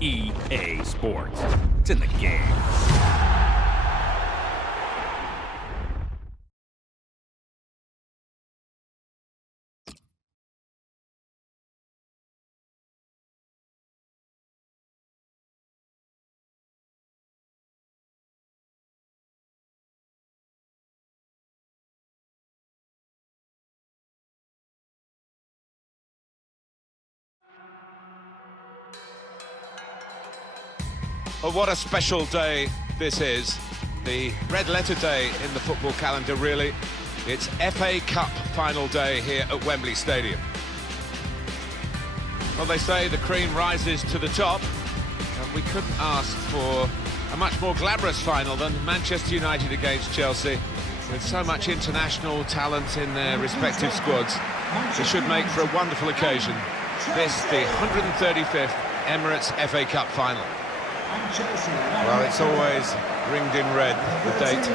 EA Sports. It's in the game. Well, what a special day this is. The red letter day in the football calendar, really. It's FA Cup final day here at Wembley Stadium. Well, they say the cream rises to the top, and we couldn't ask for a much more glamorous final than Manchester United against Chelsea. With so much international talent in their respective squads, it should make for a wonderful occasion. This, the 135th Emirates FA Cup final. Well, it's always ringed in red, the date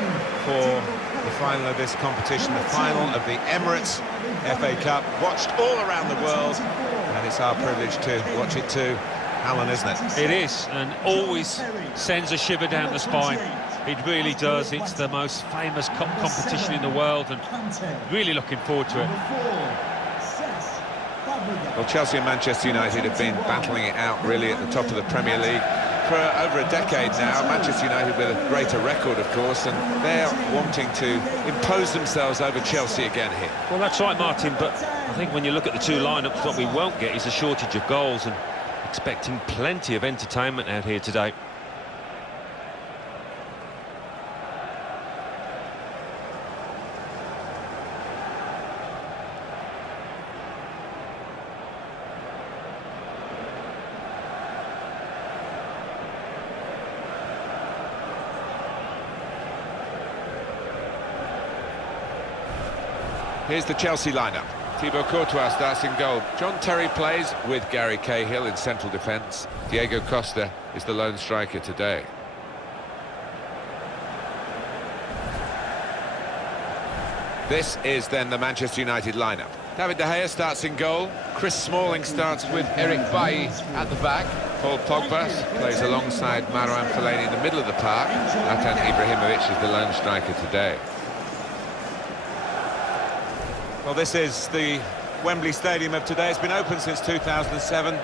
for the final of this competition, the final of the Emirates FA Cup, watched all around the world, and it's our privilege to watch it too, Alan, isn't it? It is, and always sends a shiver down the spine. It really does. It's the most famous cup competition in the world, and really looking forward to it. Well, Chelsea and Manchester United have been battling it out really at the top of the Premier League for over a decade now. Manchester United with a greater record, of course, and they're wanting to impose themselves over Chelsea again here. Well, that's right, Martin, but I think when you look at the two lineups, what we won't get is a shortage of goals, and expecting plenty of entertainment out here today. Here's the Chelsea lineup. Thibaut Courtois starts in goal. John Terry plays with Gary Cahill in central defence. Diego Costa is the lone striker today. This is then the Manchester United lineup. David De Gea starts in goal. Chris Smalling starts with Eric Bailly at the back. Paul Pogba plays alongside Marouane Fellaini in the middle of the park. Zlatan Ibrahimovic is the lone striker today. Well, this is the Wembley Stadium of today. It's been open since 2007.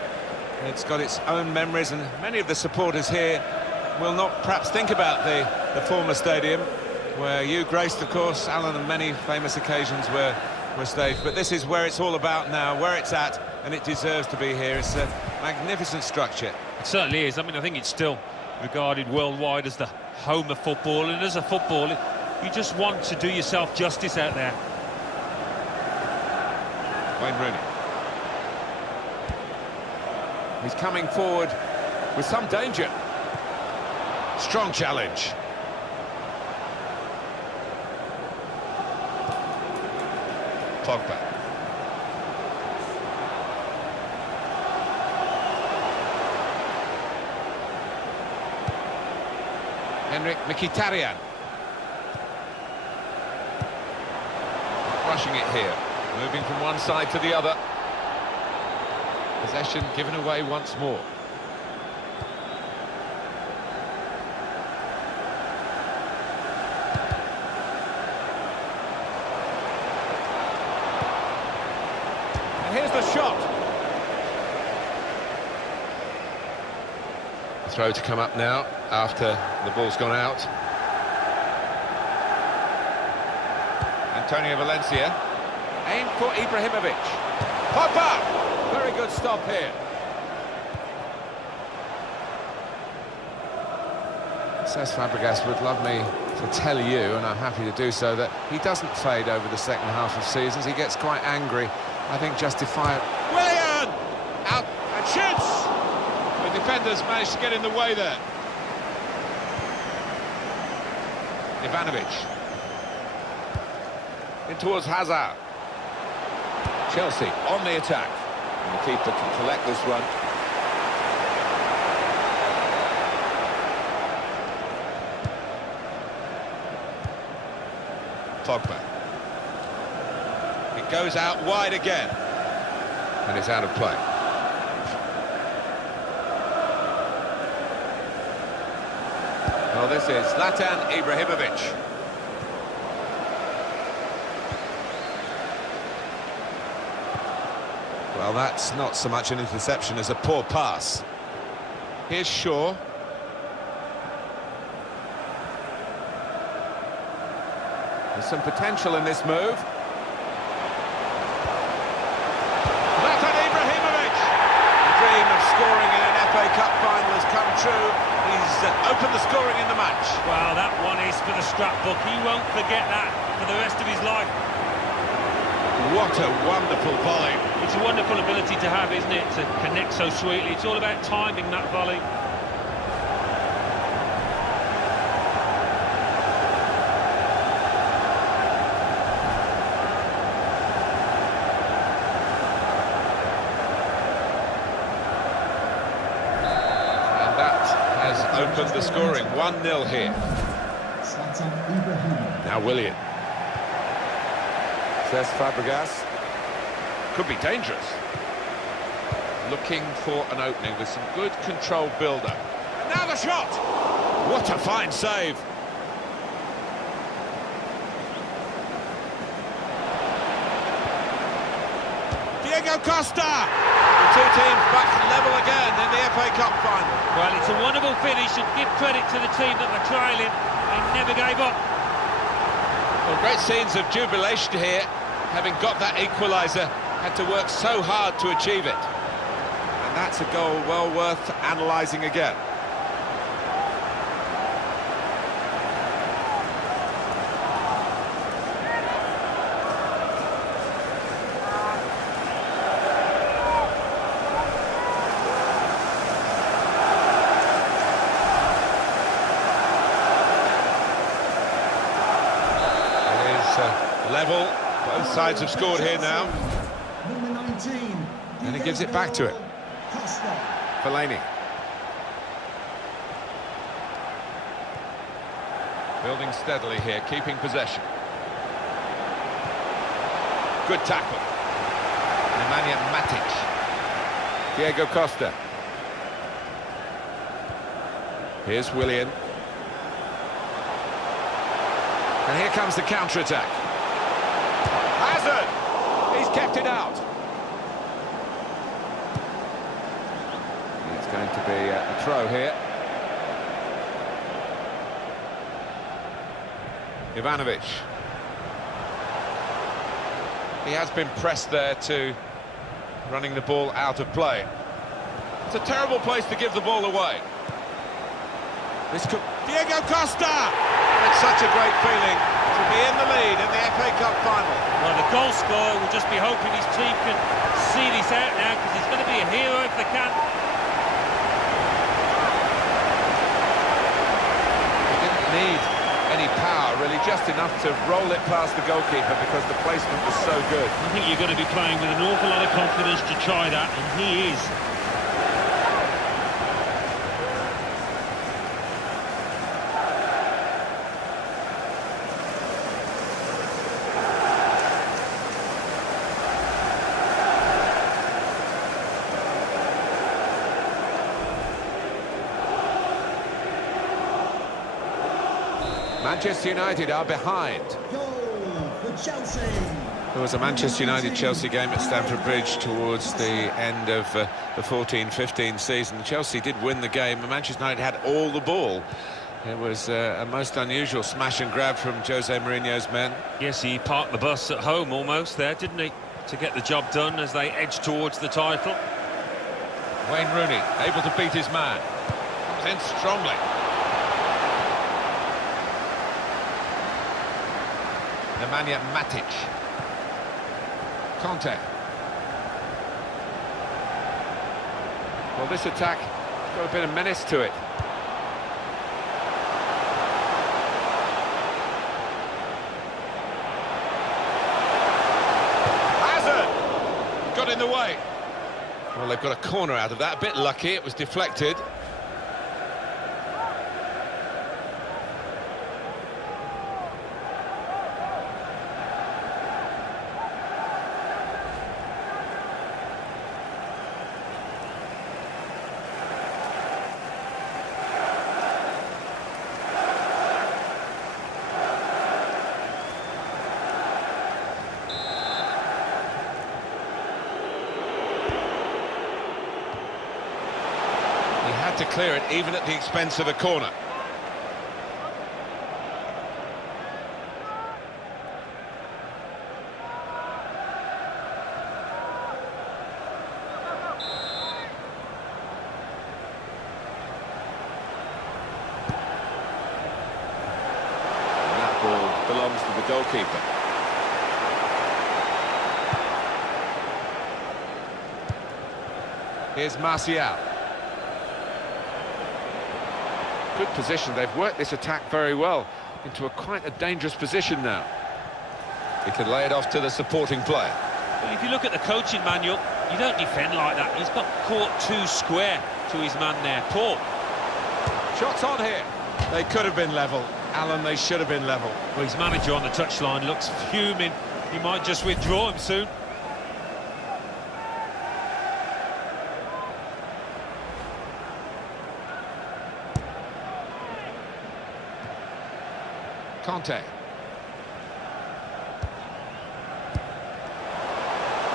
It's got its own memories, and many of the supporters here will not perhaps think about the former stadium, where you graced, of course, Alan, and many famous occasions were staged. But this is where it's all about now, where it's at, and it deserves to be here. It's a magnificent structure. It certainly is. I mean, I think it's still regarded worldwide as the home of football, and as a footballer, you just want to do yourself justice out there. Wayne Rooney. He's coming forward with some danger. Strong challenge. Pogba. Henrik Mkhitaryan. Rushing it here. Moving from one side to the other. Possession given away once more. And here's the shot. Throw to come up now after the ball's gone out. Antonio Valencia. Aim for Ibrahimovic. Pogba! Very good stop here. Cesc Fabregas would love me to tell you, and I'm happy to do so, that he doesn't fade over the second half of seasons. He gets quite angry, I think justified. Willian! Out and shoots! The defenders managed to get in the way there. Ivanovic. In towards Hazard. Chelsea on the attack. And the keeper can collect this one. Pogba. It goes out wide again. And it's out of play. Well, this is Zlatan Ibrahimovic. Well, that's not so much an interception as a poor pass. Here's Shaw. There's some potential in this move. Zlatan Ibrahimovic! The dream of scoring in an FA Cup final has come true. He's opened the scoring in the match. Well, that one is for the scrapbook. He won't forget that for the rest of his life. What a wonderful volley. It's a wonderful ability to have, isn't it? To connect so sweetly. It's all about timing that volley. And that has opened the scoring. 1-0 here. Now Willian. Says Fabregas. Could be dangerous. Looking for an opening with some good controlled build-up. And now the shot! What a fine save! Diego Costa! The two teams back level again in the FA Cup final. Well, it's a wonderful finish, and give credit to the team that were trailing. They never gave up. Well, great scenes of jubilation here. Having got that equaliser, had to work so hard to achieve it. And that's a goal well worth analysing again. Level, both sides have scored here now. Number 19. And he gives it back to it. Fellaini. Building steadily here, keeping possession. Good tackle. Nemanja Matic. Diego Costa. Here's Willian. And here comes the counter-attack. Hazard! He's kept it out. It's going to be a throw here. Ivanovic. He has been pressed there to running the ball out of play. It's a terrible place to give the ball away. This could... Diego Costa! It's such a great feeling to be in the lead in the FA Cup final. Well, the goal scorer will just be hoping his team can see this out now, because he's going to be a hero if they can. He didn't need any power, really, just enough to roll it past the goalkeeper because the placement was so good. I think you're going to be playing with an awful lot of confidence to try that, and he is. Manchester United are behind. Goal for Chelsea. There was a Manchester United-Chelsea game at Stamford Bridge towards the end of the 14-15 season. Chelsea did win the game, and Manchester United had all the ball. It was a most unusual smash and grab from Jose Mourinho's men. Yes, he parked the bus at home almost there, didn't he? To get the job done as they edge towards the title. Wayne Rooney able to beat his man. Comes in strongly. Nemanja Matic. Conte. Well, this attack got a bit of menace to it. Hazard! Got in the way. Well, they've got a corner out of that. A bit lucky, it was deflected. to clear it, even at the expense of a corner. And that ball belongs to the goalkeeper. Here's Martial. Good position. They've worked this attack very well into quite a dangerous position now. He can lay it off to the supporting player. Well, if you look at the coaching manual, you don't defend like that. He's got caught too square to his man there. Poor. Shots on here. They could have been level. Alan, they should have been level. Well, his manager on the touchline looks fuming. He might just withdraw him soon. Complet.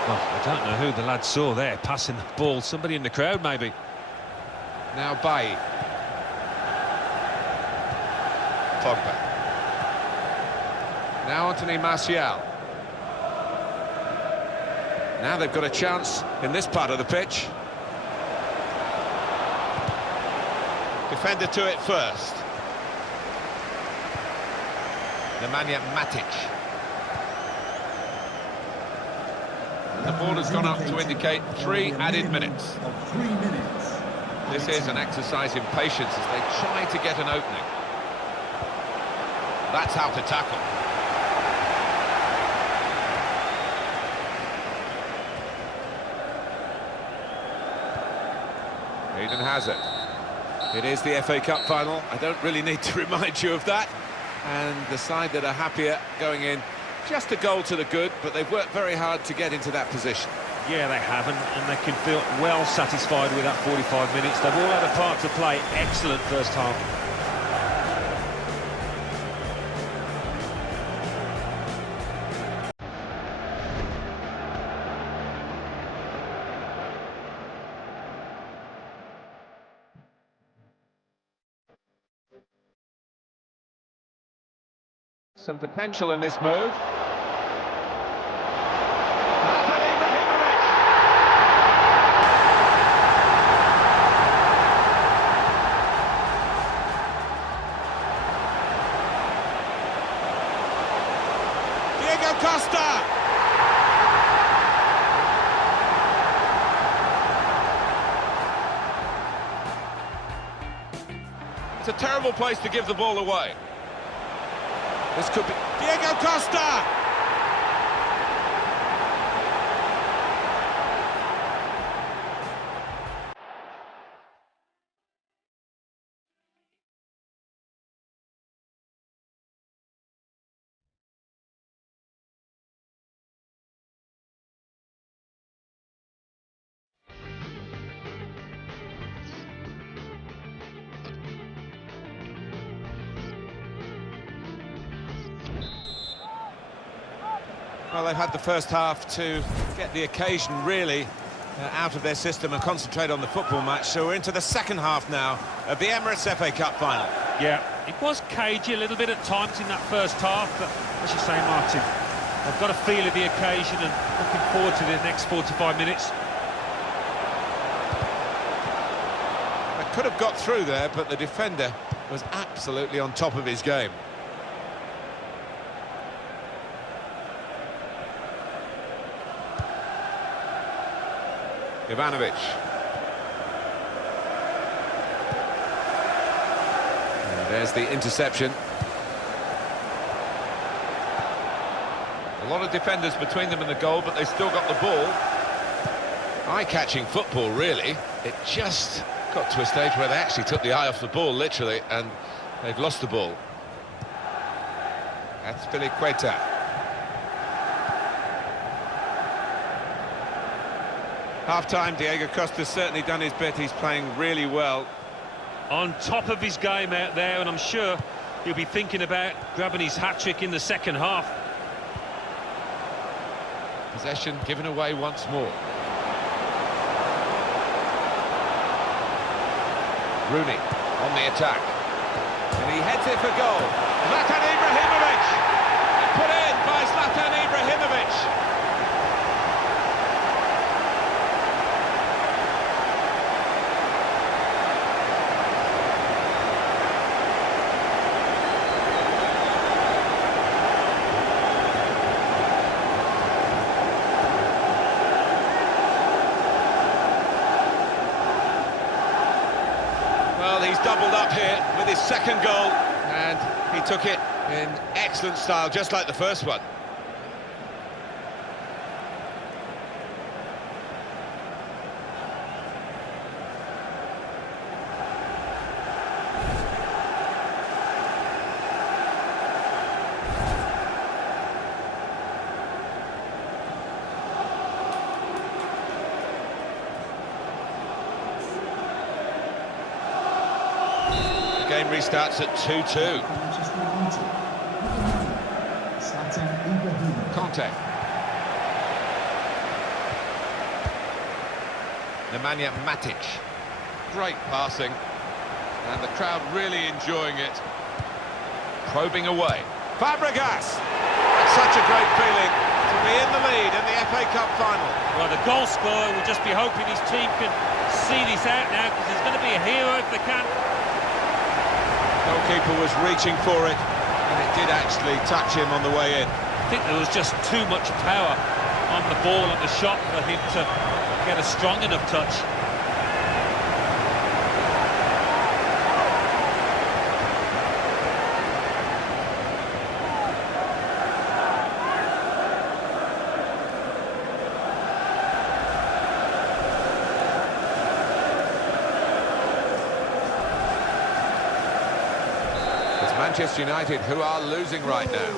Well, I don't know who the lad saw there passing the ball. Somebody in the crowd, maybe. Now Bailly. Pogba. Now Anthony Martial. Now they've got a chance in this part of the pitch. Defender to it first. Nemanja Matic. The ball has gone up to indicate 3 added minutes. This is an exercise in patience as they try to get an opening. That's how to tackle. Eden Hazard. It is the FA Cup final. I don't really need to remind you of that. And the side that are happier going in, just a goal to the good, but they've worked very hard to get into that position. Yeah, they haven't, and they can feel well satisfied with that 45 minutes. They've all had a part to play. Excellent first half. Some potential in this move. Diego Costa! It's a terrible place to give the ball away. This could be Diego Costa! Well, they've had the first half to get the occasion really out of their system and concentrate on the football match. So we're into the second half now of the Emirates FA Cup final. Yeah, it was cagey a little bit at times in that first half, but as you say, Martin, they've got a feel of the occasion and looking forward to the next 45 minutes. They could have got through there, but the defender was absolutely on top of his game. Ivanovic. And there's the interception. A lot of defenders between them and the goal, but they still got the ball. Eye-catching football, really. It just got to a stage where they actually took the eye off the ball, literally, and they've lost the ball. That's Piliqueta. Half-time, Diego Costa's certainly done his bit. He's playing really well. On top of his game out there, and I'm sure he'll be thinking about grabbing his hat-trick in the second half. Possession given away once more. Rooney on the attack. And he heads it for goal. Zlatan Ibrahimovic! Put in by Zlatan Ibrahimovic! Well, he's doubled up here with his second goal, and he took it in excellent style, just like the first one. The game restarts at 2-2. Complet. Nemanja Matic. Great passing. And the crowd really enjoying it. Probing away. Fabregas! Such a great feeling to be in the lead in the FA Cup final. Well, the goal scorer will just be hoping his team can see this out now, because there's going to be a hero if they can. Goalkeeper was reaching for it, and it did actually touch him on the way in. I think there was just too much power on the ball and the shot for him to get a strong enough touch. It's Manchester United who are losing right now.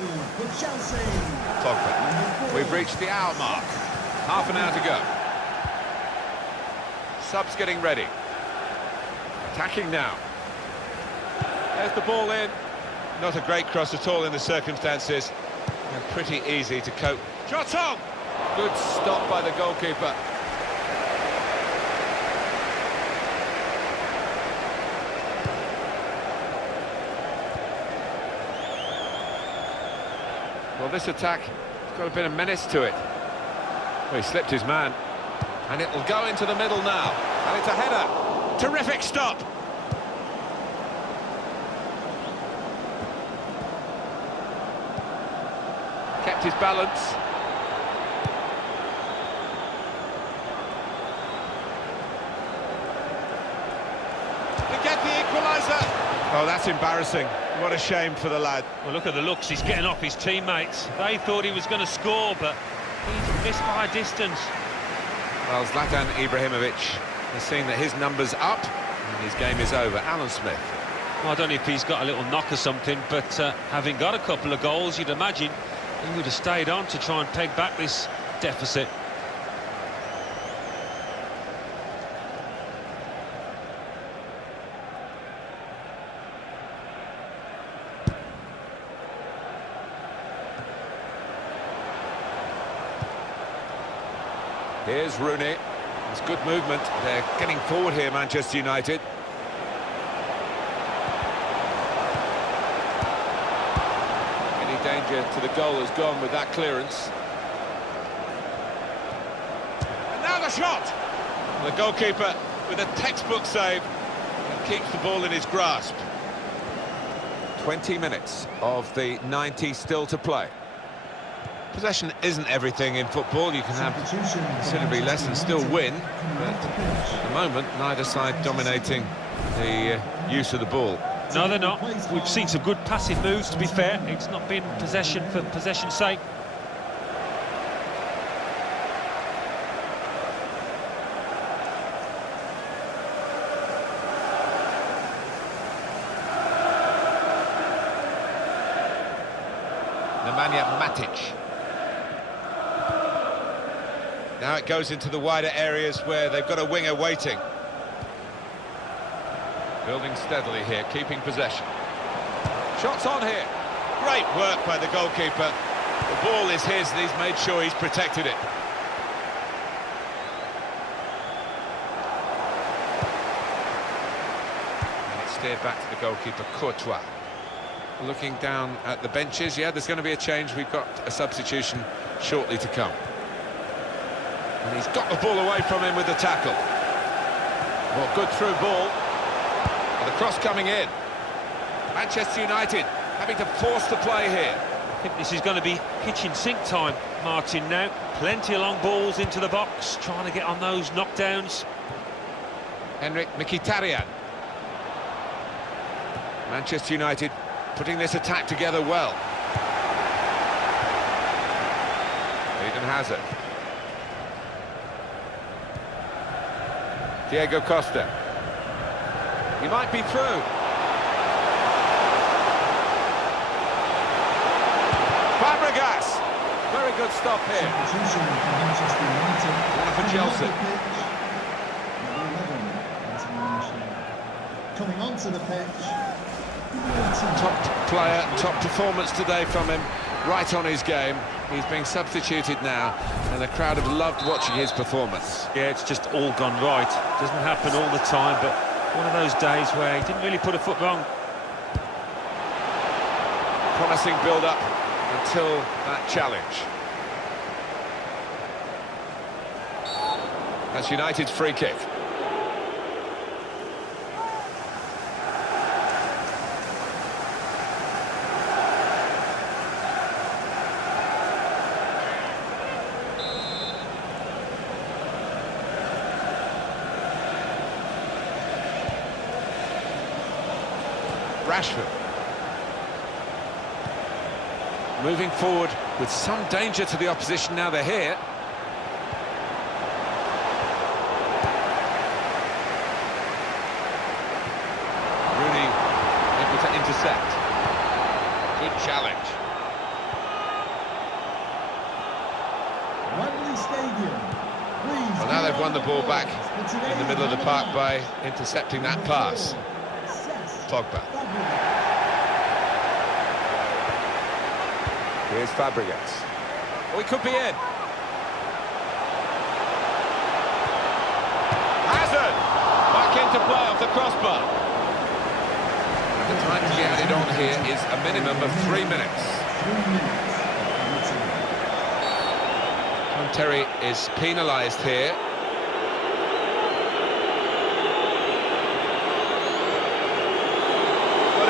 Complet. We've reached the hour mark. Half an hour to go. Subs getting ready. Attacking now. There's the ball in. Not a great cross at all in the circumstances. And pretty easy to cope. Shot on! Good stop by the goalkeeper. Well, this attack has got a bit of menace to it. Well, he slipped his man. And it will go into the middle now. And it's a header. Terrific stop. Kept his balance. To get the equaliser. Oh, that's embarrassing. What a shame for the lad. Well, look at the looks. He's getting off his teammates. They thought he was going to score, but he's missed by a distance. Well, Zlatan Ibrahimovic has seen that his number's up and his game is over. Alan Smith. Well, I don't know if he's got a little knock or something, but having got a couple of goals, you'd imagine he would have stayed on to try and peg back this deficit. Here's Rooney. It's good movement. They're getting forward here, Manchester United. Any danger to the goal has gone with that clearance. And now the shot! The goalkeeper with a textbook save and keeps the ball in his grasp. 20 minutes of the 90 still to play. Possession isn't everything in football. You can have considerably less and still win, but at the moment neither side dominating the use of the ball. No, they're not. We've seen some good passive moves, to be fair. It's not been possession for possession's sake. Nemanja Matic. Now it goes into the wider areas where they've got a winger waiting. Building steadily here, keeping possession. Shots on here. Great work by the goalkeeper. The ball is his and he's made sure he's protected it. steered back to the goalkeeper, Courtois. Looking down at the benches, yeah, there's going to be a change. We've got a substitution shortly to come. And he's got the ball away from him with the tackle. Well, good through ball. And the cross coming in. Manchester United having to force the play here. I think this is going to be kitchen sink time, Martin, now. Plenty of long balls into the box, trying to get on those knockdowns. Henrik Mkhitaryan. Manchester United putting this attack together well. Eden Hazard. Diego Costa. He might be through. Fabregas. Very good stop here. One for Chelsea. Coming onto the pitch. Top player, top performance today from him, right on his game. He's being substituted now, and the crowd have loved watching his performance. Yeah, it's just all gone right. Doesn't happen all the time, but one of those days where he didn't really put a foot wrong. Promising build-up until that challenge. That's United's free kick. Rashford. Moving forward with some danger to the opposition now they're here. Rooney able to intercept. Good challenge. Wembley Stadium. Please. Well, now they've won the ball back in the middle of the park by intercepting that pass. Pogba. Here's Fabregas. Oh, he could be in. Hazard! Back into play off the crossbar. The time to be added on here is a minimum of 3 minutes. 3 minutes. Terry is penalised here.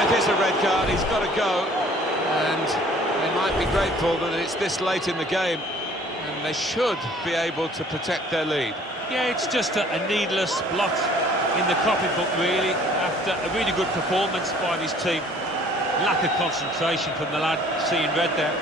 It is a red card, he's got to go, and they might be grateful that it's this late in the game, and they should be able to protect their lead. Yeah, it's just a needless blot in the copybook, really, after a really good performance by this team. Lack of concentration from the lad, seeing red there.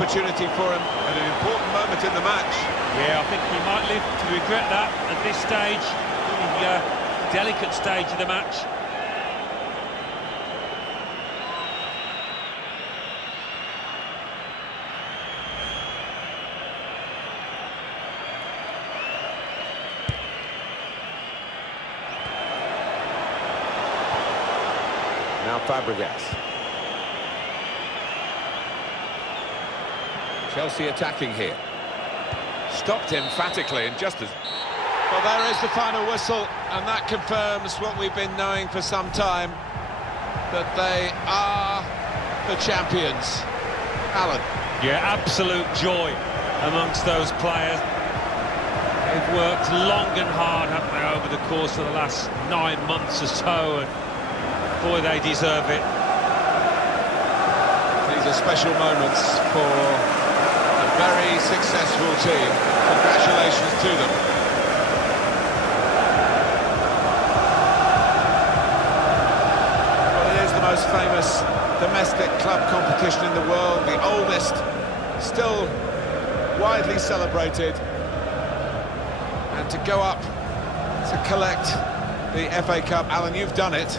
Opportunity for him at an important moment in the match. Yeah, I think he might live to regret that at this stage, the delicate stage of the match. Now Fabregas. Chelsea attacking here. Stopped emphatically and just as... Well, there is the final whistle, and that confirms what we've been knowing for some time, that they are the champions. Alan. Yeah, absolute joy amongst those players. They've worked long and hard, haven't they, over the course of the last 9 months or so, and boy, they deserve it. These are special moments for very successful team. Congratulations to them. Well, it is the most famous domestic club competition in the world, the oldest, still widely celebrated. And to go up to collect the FA Cup, Alan, you've done it.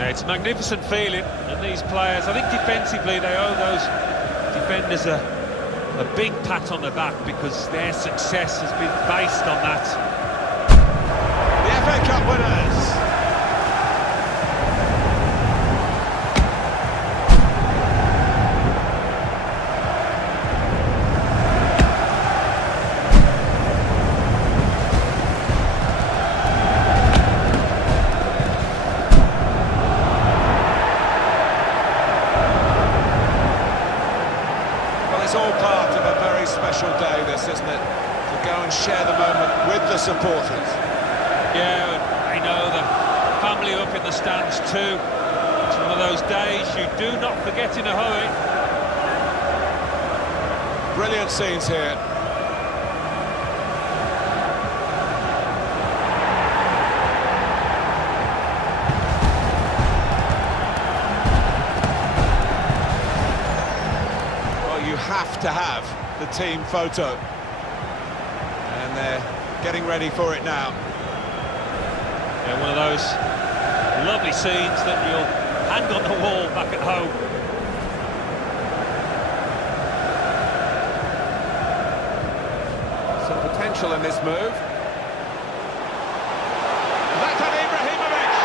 Yeah, it's a magnificent feeling, and these players, I think defensively, they owe those defenders a big pat on the back because their success has been based on that. The FA Cup winners. It's all part of a very special day, this, isn't it? To go and share the moment with the supporters. Yeah, and I know the family up in the stands too. It's one of those days you do not forget in a hurry. Brilliant scenes here. You have to have the team photo, and they're getting ready for it now. Yeah, one of those lovely scenes that you'll hang on the wall back at home. Some potential in this move. Zlatan Ibrahimovic.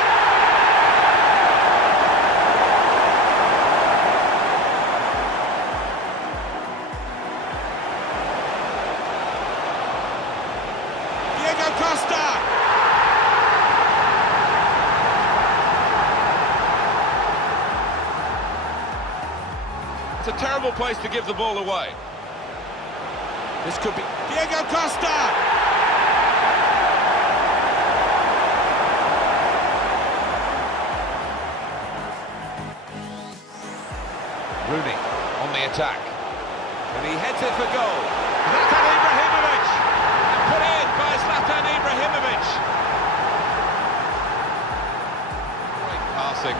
Costa! It's a terrible place to give the ball away. This could be Diego Costa! Rooney on the attack. And he heads it for goal. Zlatan Ibrahimovic! Put in by Zlatan Ibrahimovic. Great passing.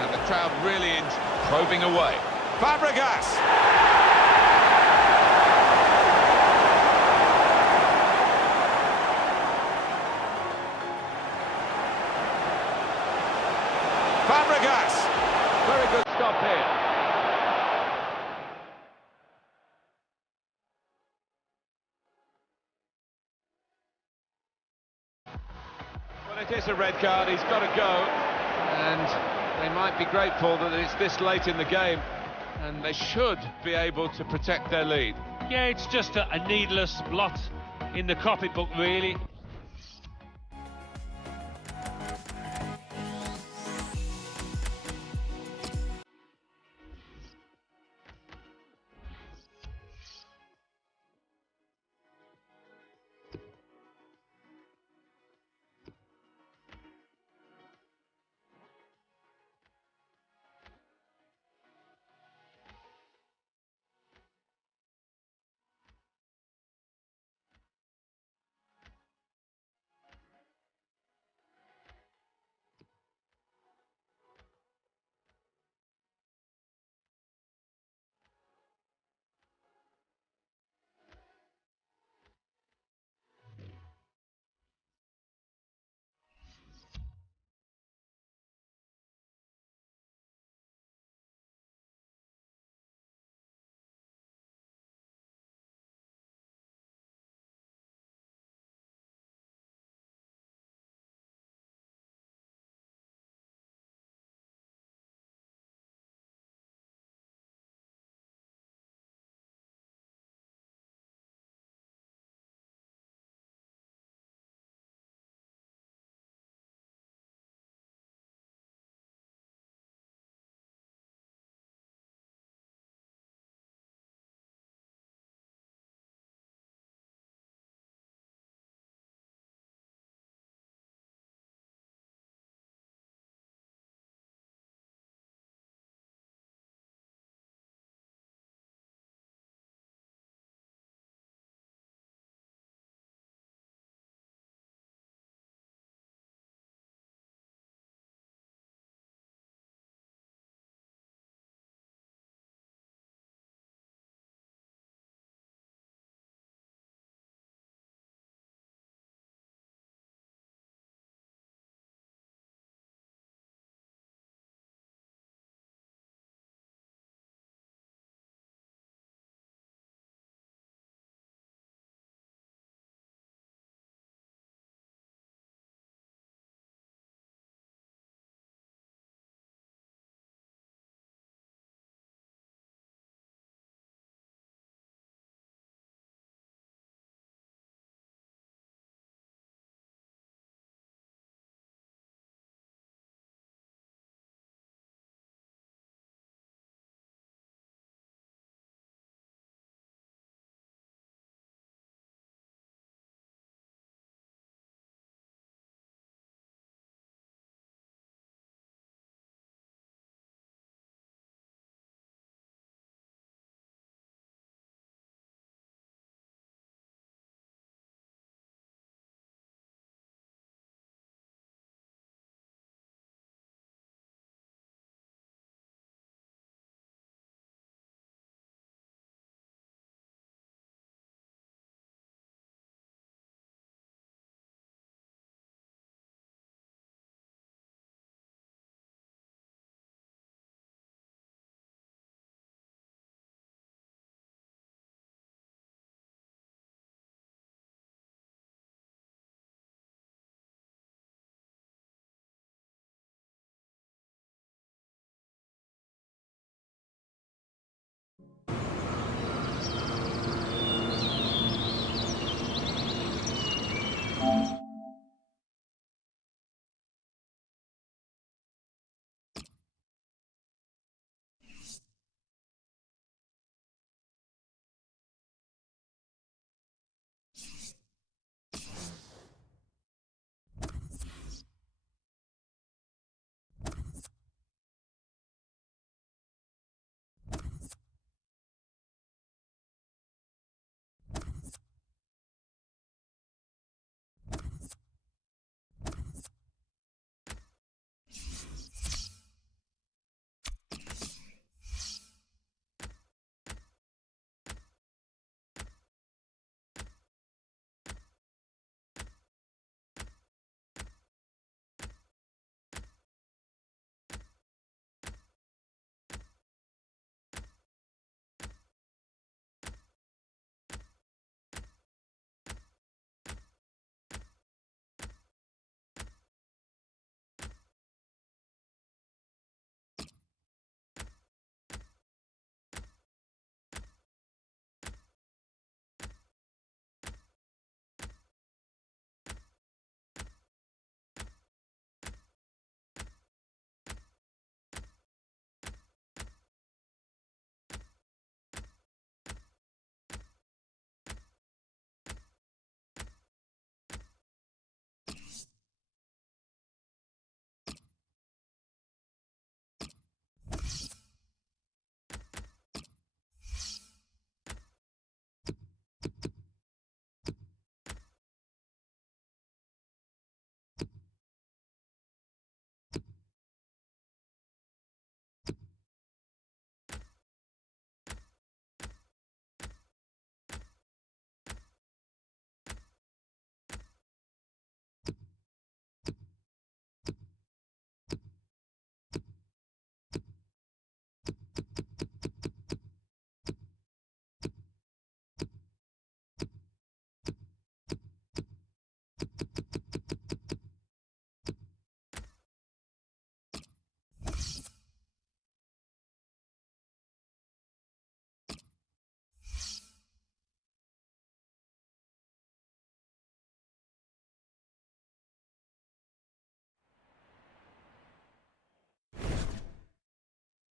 And the crowd really probing away. Fabregas. Fabregas. Very good stop here. It is a red card, he's got to go, and they might be grateful that it's this late in the game, and they should be able to protect their lead. Yeah, it's just a needless blot in the copybook, really.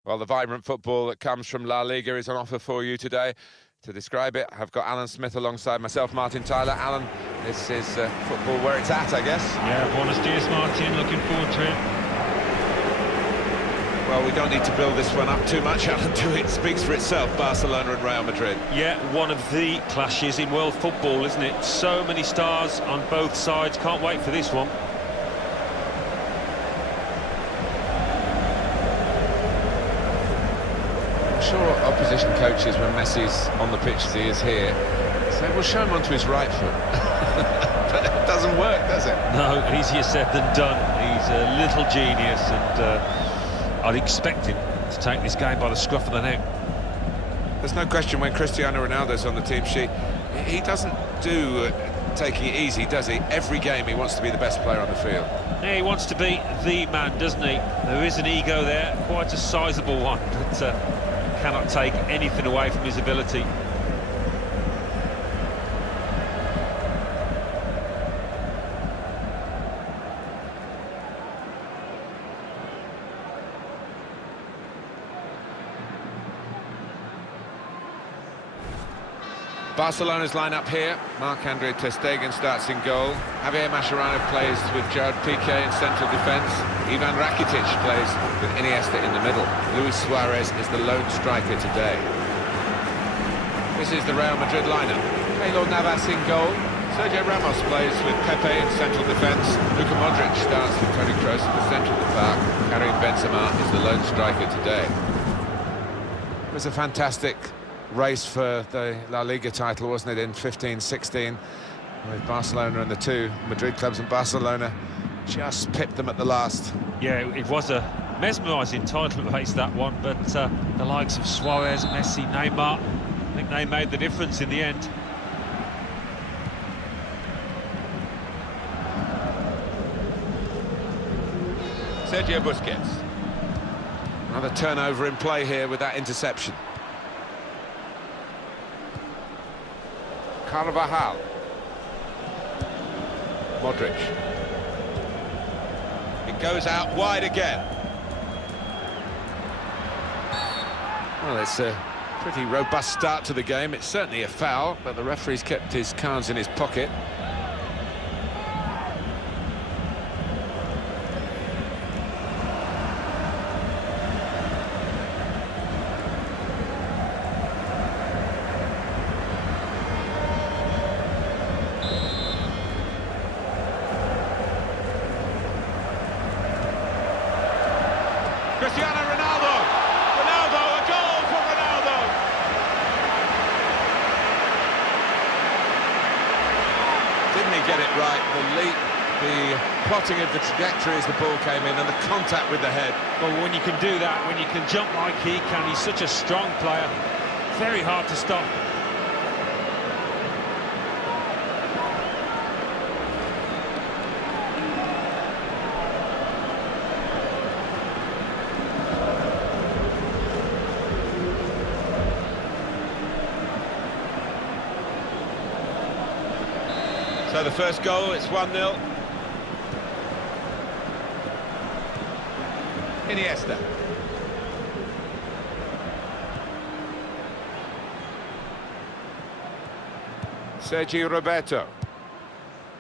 Well, the vibrant football that comes from La Liga is on offer for you today. To describe it, I've got Alan Smith alongside myself, Martin Tyler. Alan, this is football where it's at, I guess. Yeah, buenos dias, Martin. Looking forward to it. Well, we don't need to build this one up too much, Alan. It speaks for itself, Barcelona and Real Madrid. Yeah, one of the clashes in world football, isn't it? So many stars on both sides. Can't wait for this one. Sure, opposition coaches, when Messi's on the pitch as he is here, say, well, show him onto his right foot. But it doesn't work, does it? No, easier said than done. He's a little genius, and I'd expect him to take this game by the scruff of the neck. There's no question when Cristiano Ronaldo's on the team sheet, he doesn't do taking it easy, does he? Every game he wants to be the best player on the field. Yeah, he wants to be the man, doesn't he? There is an ego there, quite a sizable one, but cannot take anything away from his ability. Barcelona's line-up here. Marc-Andre ter Stegen starts in goal. Javier Mascherano plays with Gerard Piqué in central defence. Ivan Rakitic plays with Iniesta in the middle. Luis Suarez is the lone striker today. This is the Real Madrid lineup. Keylor Navas in goal. Sergio Ramos plays with Pepe in central defence. Luka Modric starts with Toni Kroos in the centre of the park. Karim Benzema is the lone striker today. It was a fantastic race for the La Liga title, wasn't it, in 15-16, with Barcelona and the two Madrid clubs, and Barcelona just pipped them at the last. Yeah, it was a mesmerising title race, that one, but the likes of Suarez, Messi, Neymar, I think they made the difference in the end. Sergio Busquets. Another turnover in play here with that interception. Carvajal. Modric. It goes out wide again. Well, it's a pretty robust start to the game. It's certainly a foul, but the referee's kept his cards in his pocket. Cristiano Ronaldo! Ronaldo, a goal for Ronaldo! Didn't he get it right? The leap, the plotting of the trajectory as the ball came in, and the contact with the head. Well, when you can do that, when you can jump like he can, he's such a strong player. Very hard to stop. So the first goal, it's 1-0. Iniesta. Sergio Roberto.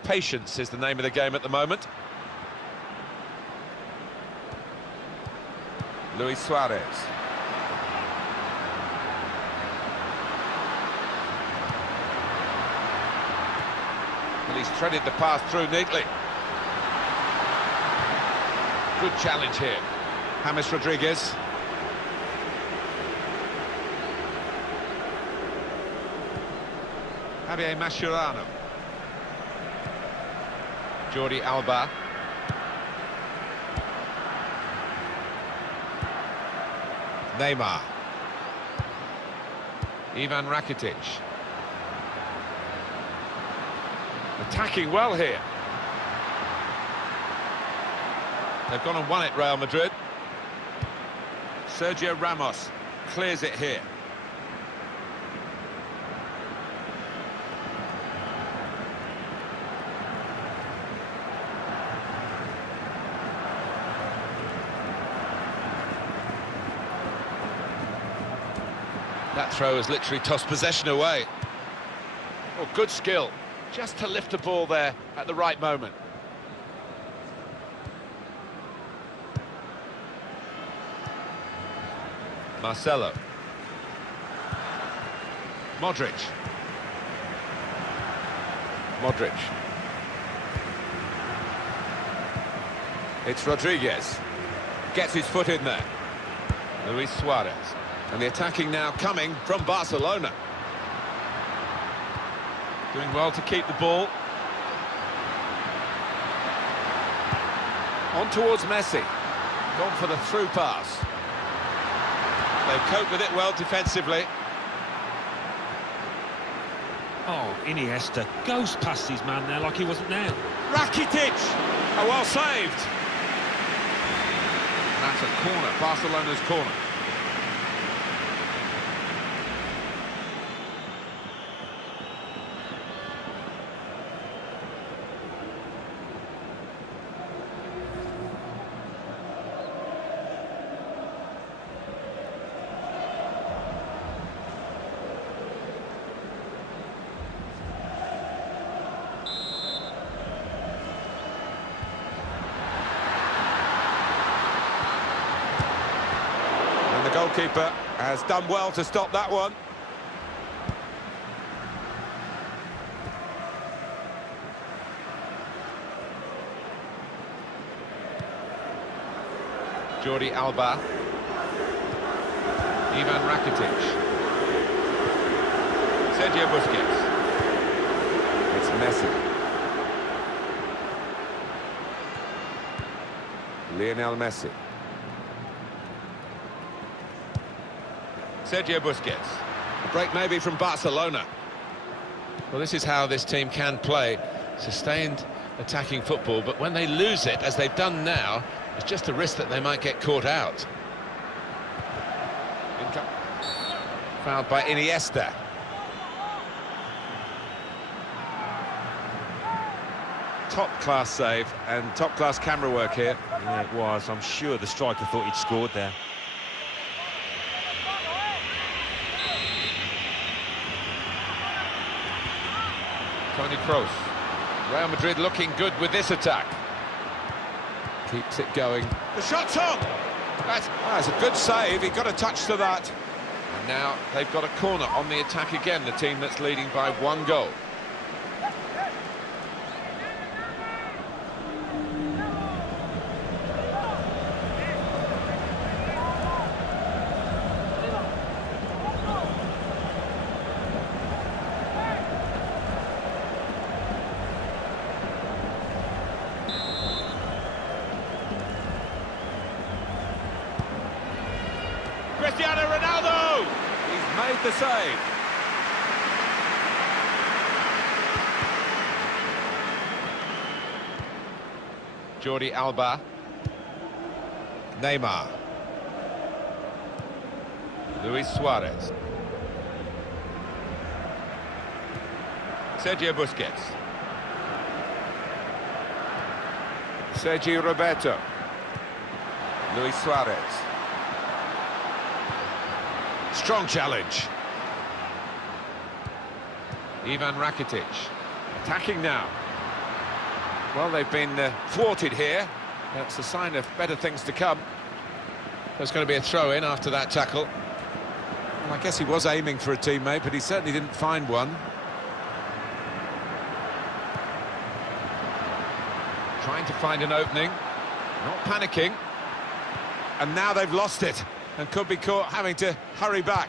Patience is the name of the game at the moment. Luis Suarez. And he's threaded the path through neatly. Good challenge here. James Rodriguez. Javier Mascherano. Jordi Alba. Neymar. Ivan Rakitic. Attacking well here. They've gone and won it, Real Madrid. Sergio Ramos clears it here. That throw has literally tossed possession away. Oh, good skill, just to lift the ball there at the right moment. Marcelo. Modric. It's Rodriguez. Gets his foot in there. Luis Suarez. And the attacking now coming from Barcelona. Doing well to keep the ball. On towards Messi. Gone for the through pass. They've coped with it well defensively. Oh, Iniesta goes past his man there like he wasn't there. Rakitic! Oh, well saved. And that's a corner, Barcelona's corner. The goalkeeper has done well to stop that one. Jordi Alba. Ivan Rakitic. Sergio Busquets. It's Messi. Lionel Messi. Sergio Busquets. A break maybe from Barcelona. Well, this is how this team can play. Sustained attacking football, but when they lose it, as they've done now, it's just a risk that they might get caught out. Fouled by Iniesta. Top-class save and top-class camera work here. Yeah, it was. I'm sure the striker thought he'd scored there. Toni Kroos. Real Madrid looking good with this attack. Keeps it going. The shot's on! That's a good save, he got a touch to that. And now they've got a corner on the attack again, the team that's leading by 1 goal. Cristiano Ronaldo! He's made the save. Jordi Alba. Neymar. Luis Suarez. Sergio Busquets. Sergio Roberto. Luis Suarez. Strong challenge. Ivan Rakitic. Attacking now. Well, they've been thwarted here. That's a sign of better things to come. There's going to be a throw-in after that tackle. Well, I guess he was aiming for a teammate, but he certainly didn't find one. Trying to find an opening. Not panicking. And now they've lost it and could be caught having to hurry back.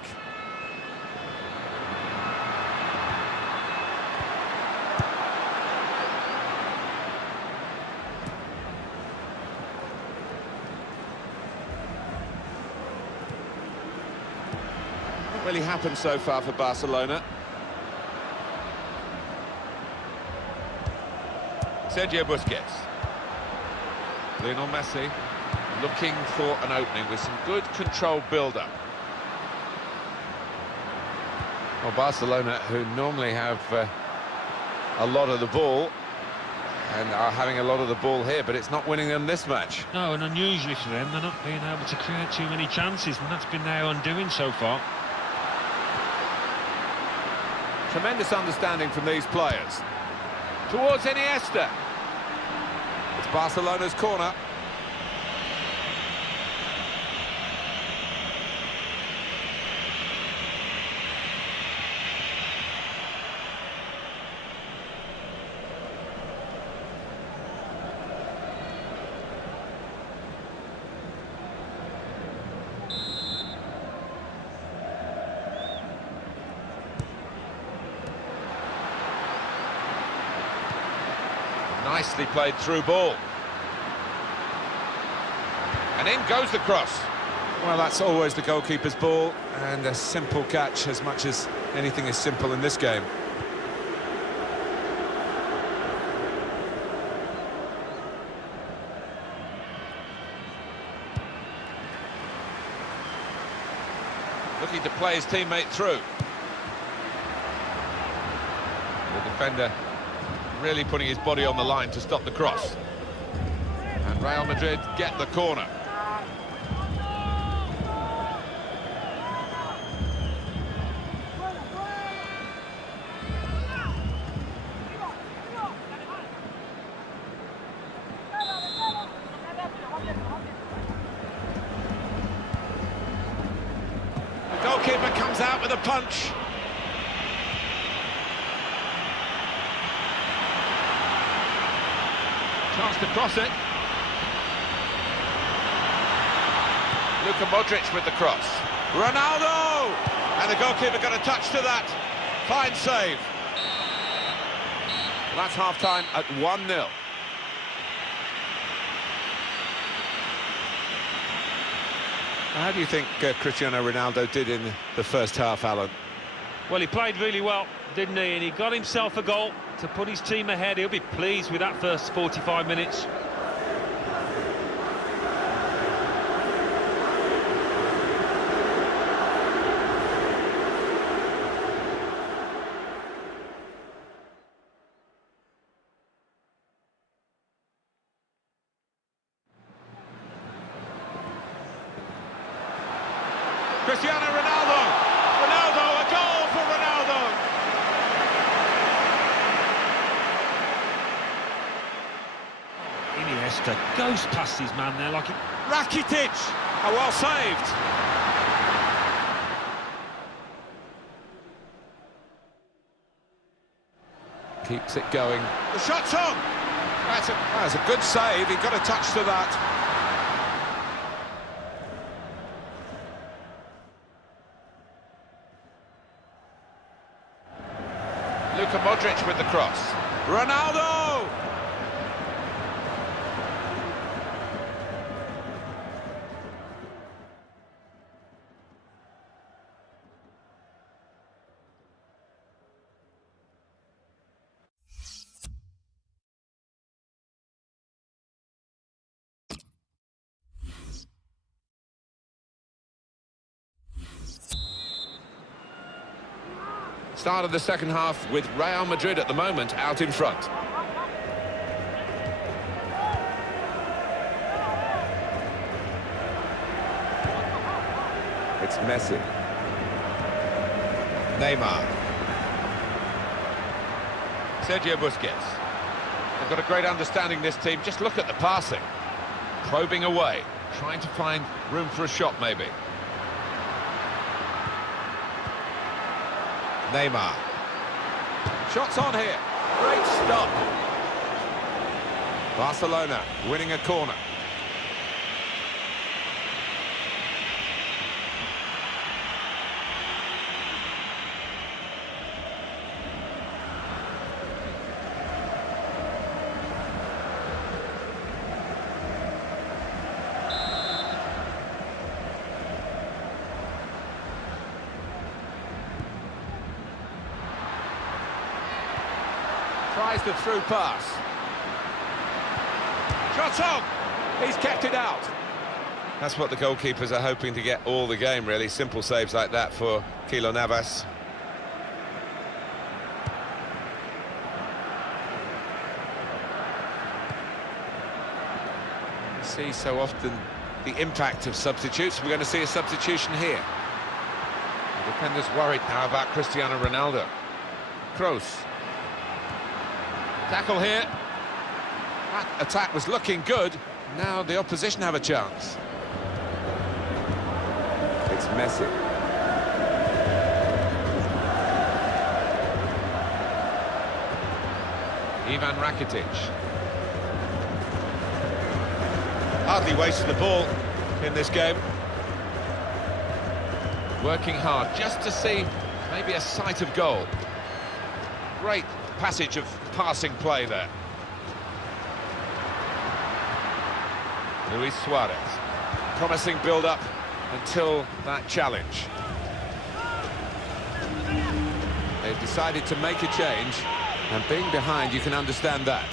Not really happened so far for Barcelona. Sergio Busquets. Lionel Messi. Looking for an opening with some good controlled build-up. Well, Barcelona, who normally have a lot of the ball, and are having a lot of the ball here, but it's not winning them this match. No, and unusually for them, they're not being able to create too many chances, and that's been their undoing so far. Tremendous understanding from these players. Towards Iniesta. It's Barcelona's corner. Nicely played through ball. And in goes the cross. Well, that's always the goalkeeper's ball, and a simple catch as much as anything is simple in this game. Looking to play his teammate through. The defender really putting his body on the line to stop the cross. And Real Madrid get the corner. The goalkeeper comes out with a punch. Chance to cross it. Luka Modric with the cross. Ronaldo! And the goalkeeper got a touch to that. Fine save. Well, that's half-time at 1-0. How do you think Cristiano Ronaldo did in the first half, Alan? Well, he played really well, didn't he? And he got himself a goal to put his team ahead. He'll be pleased with that first 45 minutes. Cristiano Ronaldo! Ronaldo, a goal for Ronaldo! Iniesta goes past his man there like it... Rakitic! Oh, well saved! Keeps it going. The shot's on! That's a good save, he got a touch to that. Luka Modric with the cross. Ronaldo! Start of the second half with Real Madrid at the moment out in front. It's Messi. Neymar. Sergio Busquets. They've got a great understanding, this team. Just look at the passing. Probing away, trying to find room for a shot maybe. Neymar. Shots on here. Great stop. Barcelona winning a corner. Tries the through pass. Shot on! He's kept it out. That's what the goalkeepers are hoping to get all the game, really. Simple saves like that for Keylor Navas. You see so often the impact of substitutes. We're going to see a substitution here. The defender's worried now about Cristiano Ronaldo. Kroos. Tackle here. That attack was looking good. Now the opposition have a chance. It's Messi. Ivan Rakitic. Hardly wasted the ball in this game. Working hard just to see maybe a sight of goal. Great passage of passing play there. Luis Suarez. Promising build-up until that challenge. They've decided to make a change, and being behind, you can understand that.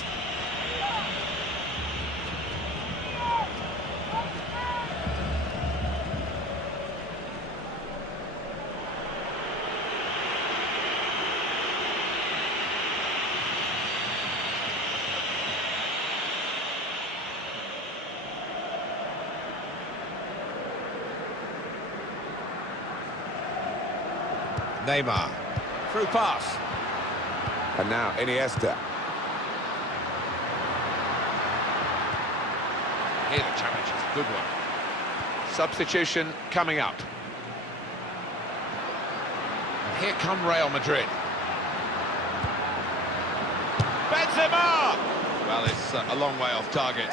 Neymar, through pass. And now Iniesta. Here the challenge is a good one. Substitution coming up. And here come Real Madrid. Benzema! Well, it's a long way off target.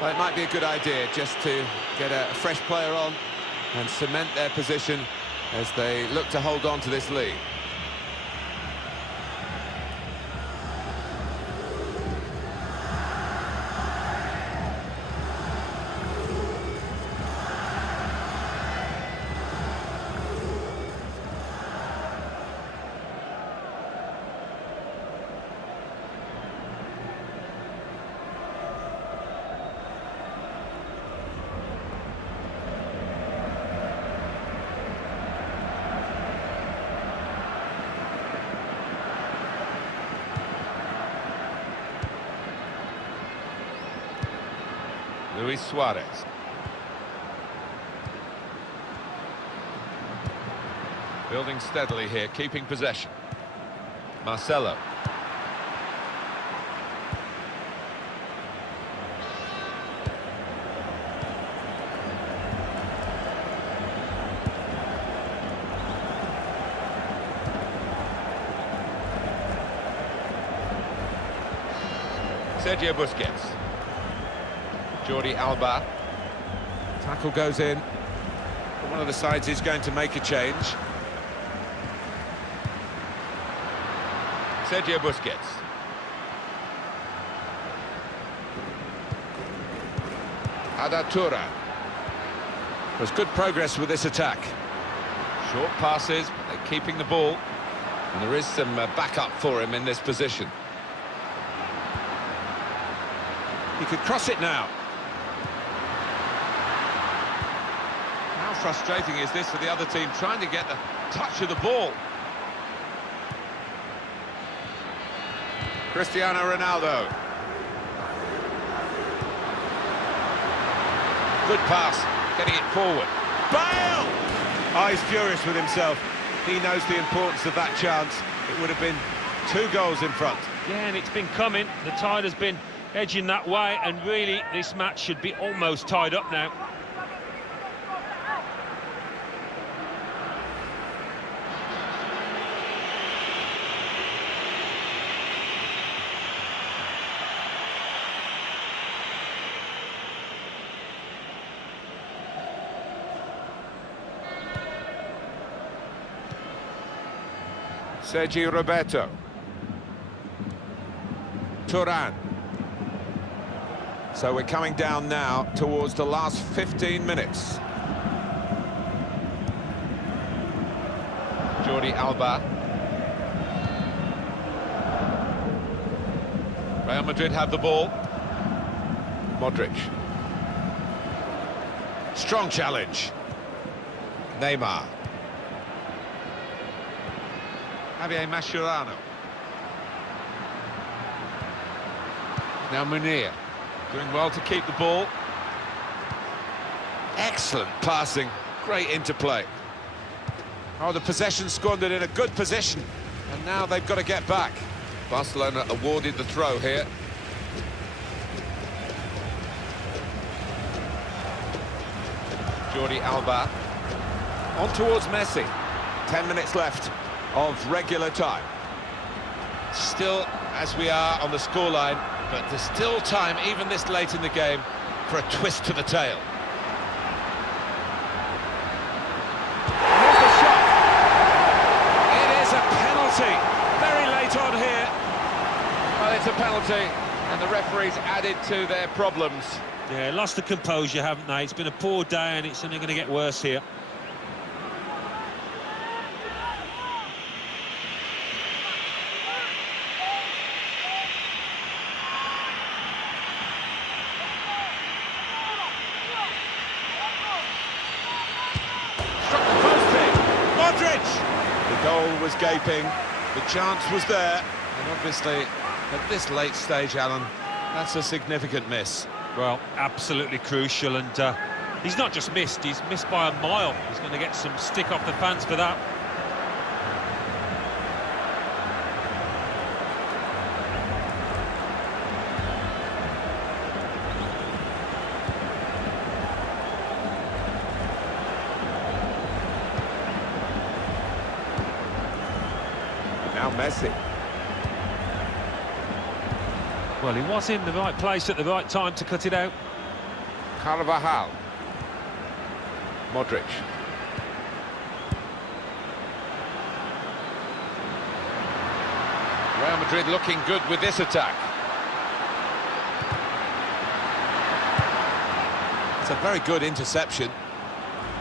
Well, it might be a good idea just to get a fresh player on and cement their position as they look to hold on to this lead. Luis Suarez. Building steadily here, keeping possession. Marcelo. Sergio Busquets. Jordi Alba. Tackle goes in. But one of the sides is going to make a change. Sergio Busquets. Adatura. There's good progress with this attack. Short passes, but they're keeping the ball. And there is some backup for him in this position. He could cross it now. How frustrating is this for the other team, trying to get the touch of the ball? Cristiano Ronaldo. Good pass, getting it forward. Bale! Oh, he's furious with himself. He knows the importance of that chance. It would have been 2 goals in front. Yeah, and it's been coming. The tide has been edging that way, and really this match should be almost tied up now. Sergi Roberto. Turan. So we're coming down now towards the last 15 minutes. Jordi Alba. Real Madrid have the ball. Modric. Strong challenge. Neymar. Javier Mascherano. Now Munir. Doing well to keep the ball. Excellent passing, great interplay. Oh, the possession squandered in a good position, and now they've got to get back. Barcelona awarded the throw here. Jordi Alba. On towards Messi. 10 minutes left of regular time. Still, as we are on the scoreline, but there's still time, even this late in the game, for a twist to the tail. Here's the shot. It is a penalty. Very late on here. Well, it's a penalty, and the referees added to their problems. Yeah, lost the composure, haven't they? It's been a poor day, and it's only going to get worse here. The goal was gaping, the chance was there, and obviously, at this late stage, Alan, that's a significant miss. Well, absolutely crucial, and he's not just missed, he's missed by a mile. He's going to get some stick off the fans for that. Now Messi. Well, he was in the right place at the right time to cut it out. Carvajal. Modric. Real Madrid looking good with this attack. It's a very good interception.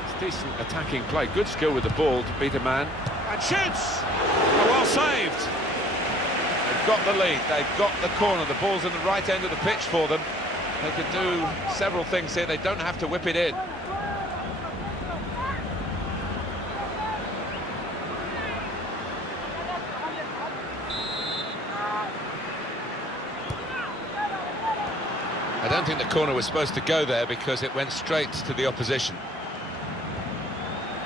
It's decent attacking play, good skill with the ball to beat a man. And shoots! Oh, well saved. They've got the lead, they've got the corner, the ball's in the right end of the pitch for them. They can do several things here, they don't have to whip it in. I don't think the corner was supposed to go there because it went straight to the opposition.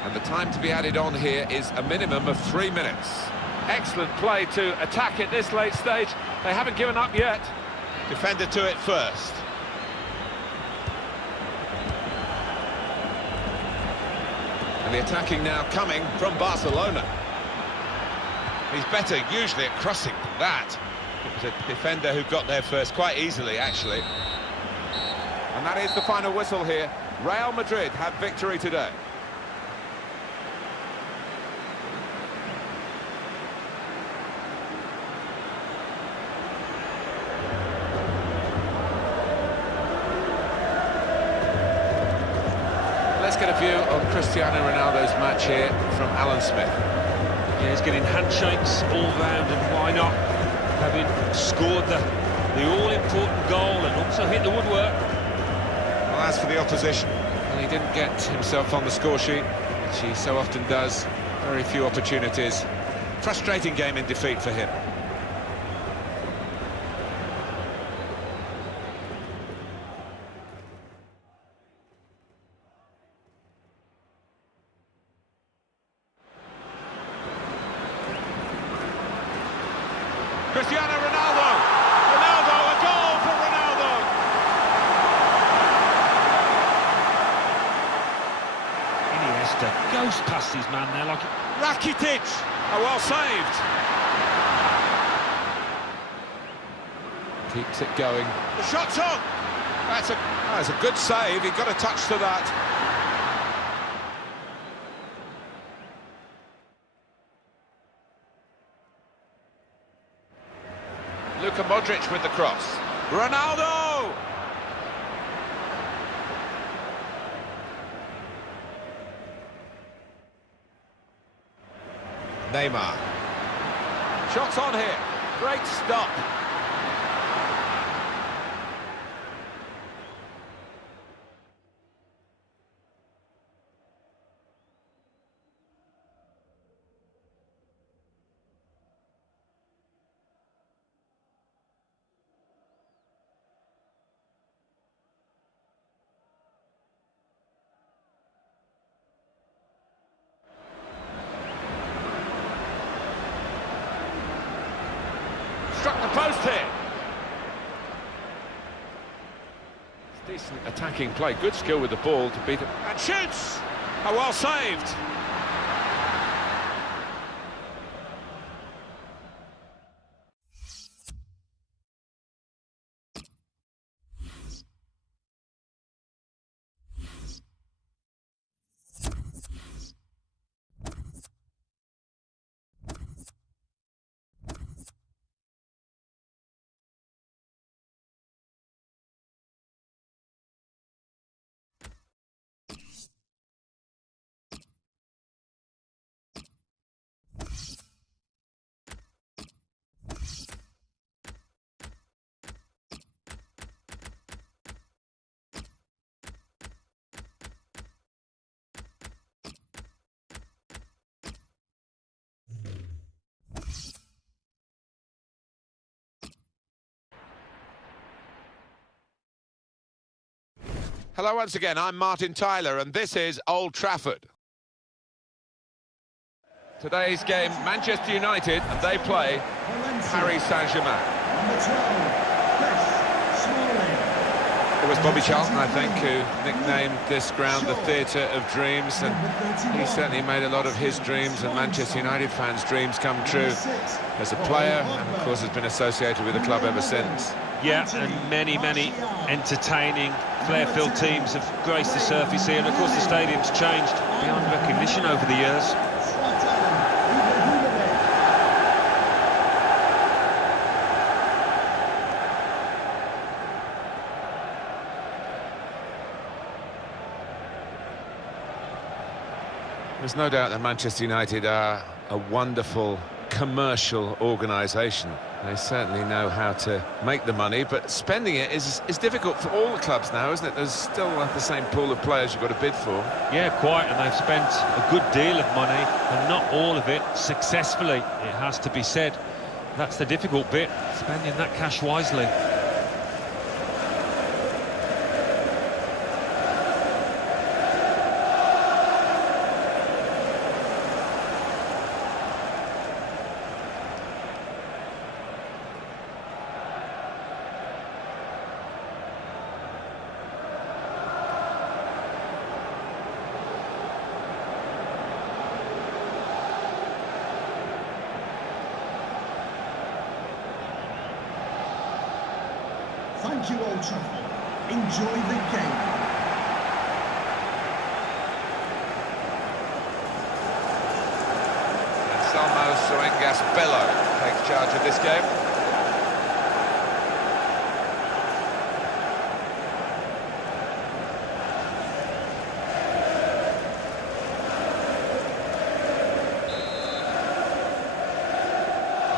And the time to be added on here is a minimum of 3 minutes. Excellent play to attack at this late stage. They haven't given up yet. Defender to it first. And the attacking now coming from Barcelona. He's better usually at crossing than that. It was a defender who got there first quite easily, actually. And that is the final whistle here. Real Madrid have victory today. Let's get a view of Cristiano Ronaldo's match here from Alan Smith. Yeah, he's getting handshakes all round, and why not? Having scored the all-important goal and also hit the woodwork. Well, as for the opposition, well, he didn't get himself on the score sheet, which he so often does. Very few opportunities. Frustrating game in defeat for him. Cristiano Ronaldo! Ronaldo, a goal for Ronaldo! Iniesta goes past his man there like... Rakitic! Oh, well saved! Keeps it going. The shot's on! That's a good save, he got a touch to that. Luka Modric with the cross. Ronaldo! Neymar. Shots on here. Great stop. here. Decent attacking play, good skill with the ball to beat it. And shoots! Oh, well saved. Hello once again, I'm Martin Tyler and this is Old Trafford. Today's game, Manchester United, and they play Paris Saint-Germain. Number 12, Chris Smalling. It was Bobby Charlton, I think, who nicknamed this ground the Theatre of Dreams, and he certainly made a lot of his dreams and Manchester United fans' dreams come true as a player, and of course has been associated with the club ever since. Yeah, and many entertaining, flair-filled teams have graced the surface here, and of course the stadium's changed beyond recognition over the years. There's no doubt that Manchester United are a wonderful commercial organisation. They certainly know how to make the money, but spending it is difficult for all the clubs now, isn't it? There's still the same pool of players you've got to bid for. Yeah, quite, and they've spent a good deal of money, and not all of it successfully, it has to be said. That's the difficult bit, spending that cash wisely. Thank you, Old Trafford. Enjoy the game. Salmo Soengas Bello takes charge of this game.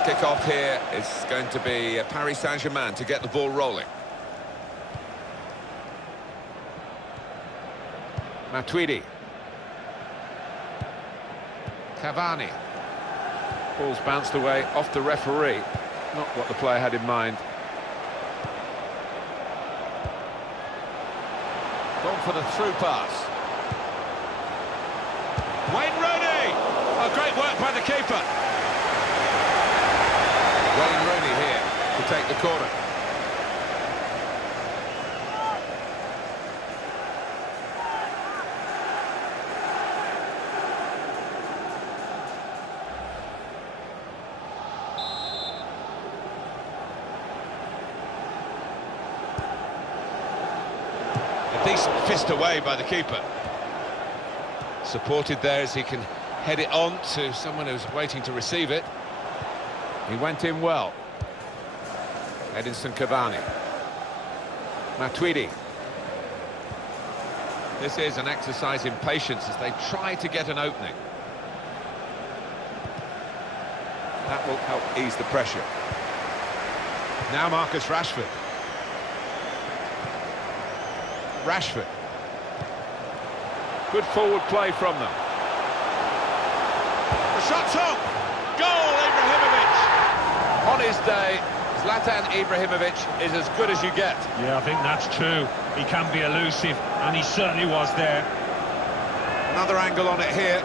Kick-off here is going to be Paris Saint-Germain to get the ball rolling. Matuidi. Cavani. Ball's bounced away off the referee. Not what the player had in mind. Gone for the through pass. Wayne Rooney! Oh, great work by the keeper. Wayne Rooney here to take the corner. A decent fist away by the keeper. Supported there as he can head it on to someone who's waiting to receive it. He went in well. Edinson Cavani. Matuidi. This is an exercise in patience as they try to get an opening. That will help ease the pressure. Now Marcus Rashford. Rashford. Good forward play from them. The shot's on! Goal, Ibrahimovic! On his day, Zlatan Ibrahimovic is as good as you get. Yeah, I think that's true. He can be elusive, and he certainly was there. Another angle on it here.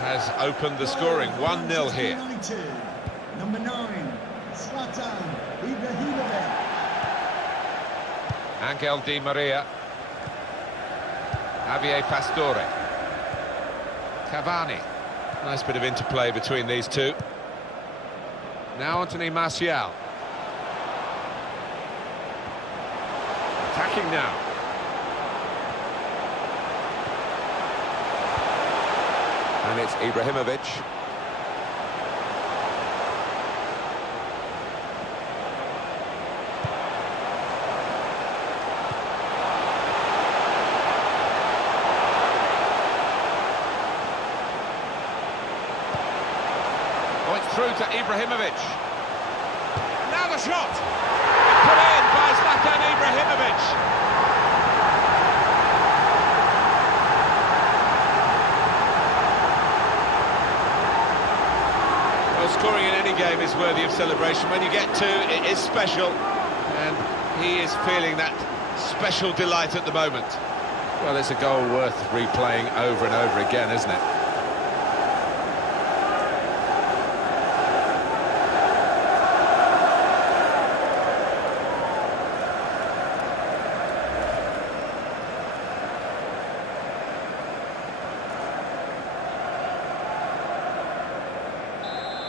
has opened the scoring. 1-0 here. United. Number 9, Zlatan Ibrahimovic. Angel Di Maria. Javier Pastore. Cavani. Nice bit of interplay between these two. Now Anthony Martial. Attacking now. And it's Ibrahimovic. Points through to Ibrahimovic. Now the shot! Put in by Zlatan Ibrahimovic. Well, scoring in any game is worthy of celebration. When you get two, it is special, and he is feeling that special delight at the moment. Well, it's a goal worth replaying over and over again, isn't it?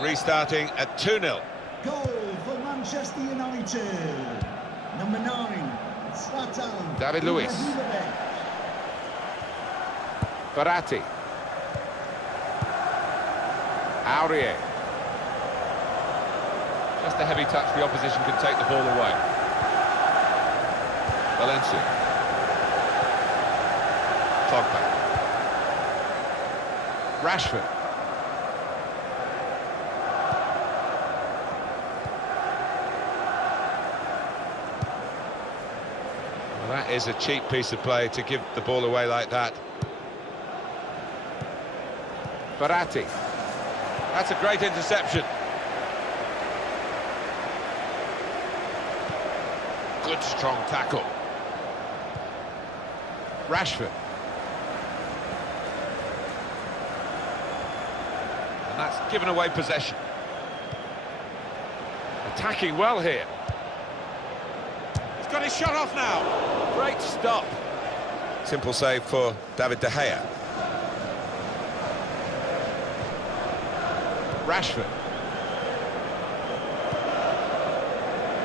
Restarting at 2-0. Goal for Manchester United. Number 9, Zlatan David Luiz. Ibrahimovic. Verratti. Aurier. Just a heavy touch, the opposition can take the ball away. Valencia. Pogba. Rashford. Well, that is a cheap piece of play to give the ball away like that. Verratti. That's a great interception. Good strong tackle. Rashford. And that's given away possession. Attacking well here. He's got his shot off now. Great stop. Simple save for David De Gea. Rashford.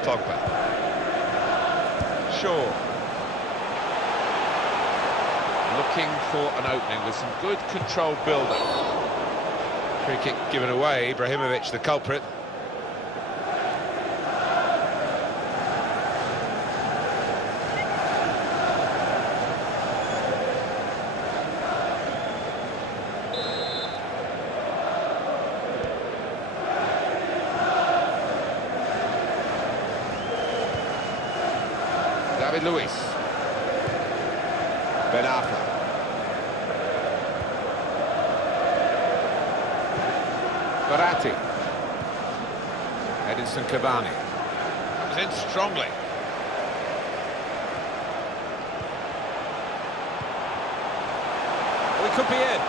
Pogba. Shaw. Looking for an opening with some good controlled build-up. Free kick given away. Ibrahimovic the culprit. David Luiz. Ben Arfa. Verratti. Edinson Cavani. Comes in strongly. We could be in.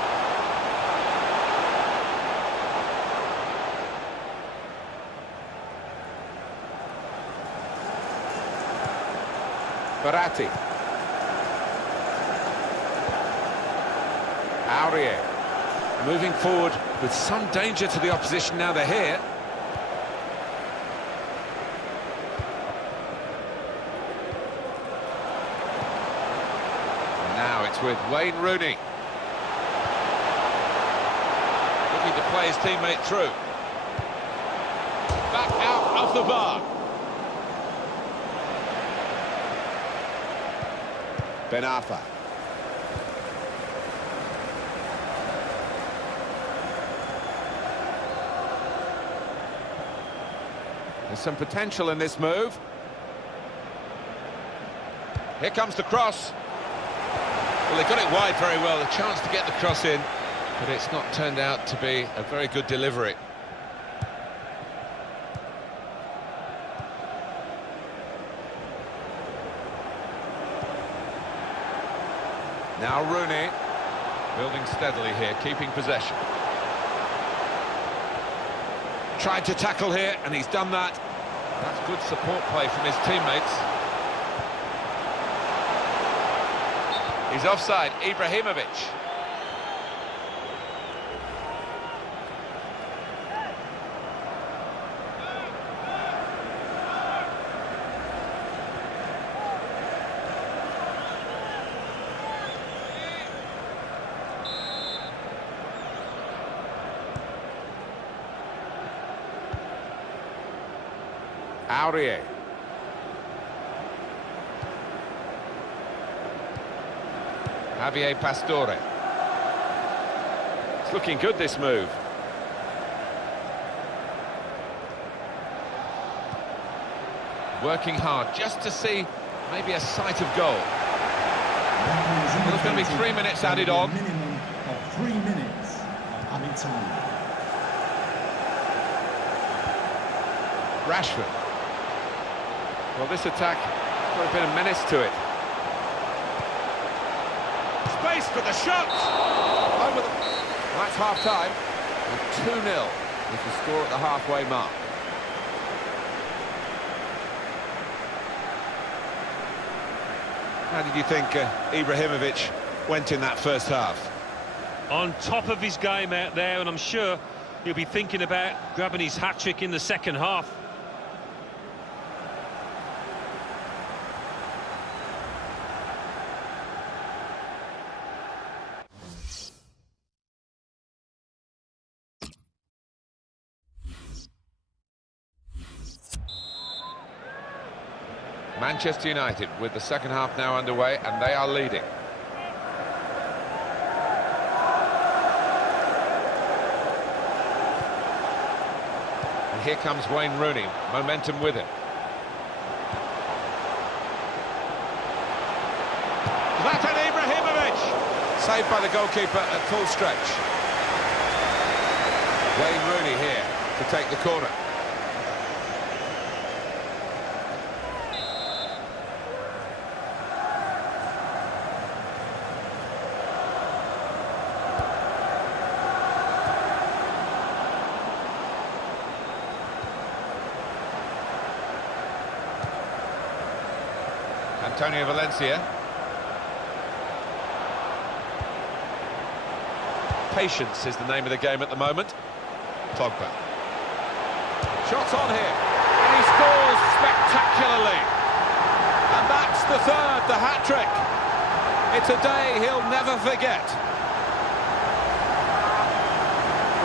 Verratti. Aurier. Moving forward with some danger to the opposition now they're here. And now it's with Wayne Rooney. Looking to play his teammate through. Back out off the bar. Ben Arfa. There's some potential in this move. Here comes the cross. Well, they got it wide very well, a chance to get the cross in, but it's not turned out to be a very good delivery. Now Rooney. Building steadily here, keeping possession. Tried to tackle here, and he's done that. That's good support play from his teammates. He's offside, Ibrahimovic. Aurier. Javier Pastore. It's looking good, this move. Working hard just to see maybe a sight of goal. Well, there's going to be 3 minutes added on. Minimum of 3 minutes of added time. Rashford. Well, this attack got a bit of menace to it. Space for the shot! Over the... That's half-time. And 2-0 is the score at the halfway mark. How did you think Ibrahimovic went in that first half? On top of his game out there, and I'm sure he'll be thinking about grabbing his hat-trick in the second half. Manchester United with the second half now underway, and they are leading. And here comes Wayne Rooney, momentum with him. Zlatan Ibrahimovic! Saved by the goalkeeper at full stretch. Wayne Rooney here to take the corner. Antonio Valencia. Patience is the name of the game at the moment. Pogba. Shots on here, and he scores spectacularly. And that's the third, the hat-trick. It's a day he'll never forget.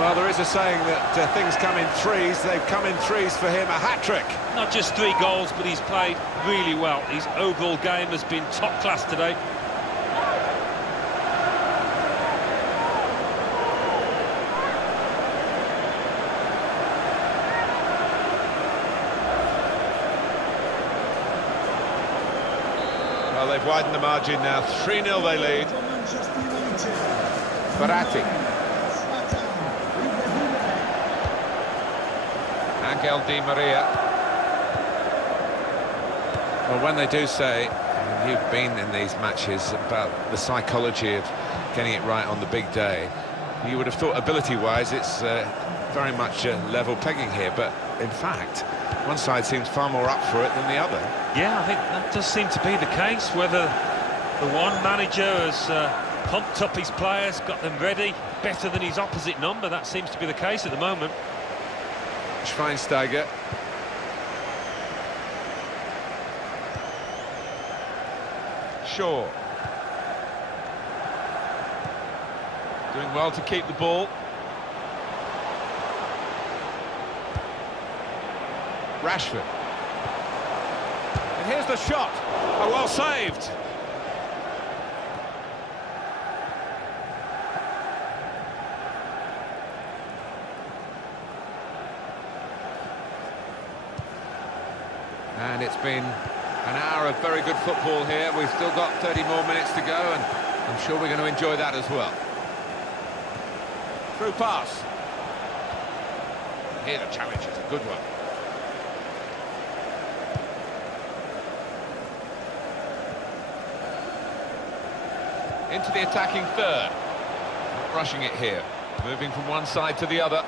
Well, there is a saying that things come in threes. They've come in threes for him, a hat-trick. Not just 3 goals, but he's played really well. His overall game has been top class today. Well, they've widened the margin now. 3-0 they lead. Verratti. Angel Di Maria. Well, when they do say, you've been in these matches, about the psychology of getting it right on the big day, you would have thought ability-wise it's very much level pegging here, but in fact, one side seems far more up for it than the other. Yeah, I think that does seem to be the case, whether the one manager has pumped up his players, got them ready, better than his opposite number. That seems to be the case at the moment. Schweinsteiger. Shaw. Doing well to keep the ball. Rashford. And here's the shot. Oh, well saved. And it's been an hour of very good football here. We've still got 30 more minutes to go, and I'm sure we're going to enjoy that as well. Through pass. Here the challenge is a good one. Into the attacking third. rushing it here. Moving from one side to the other.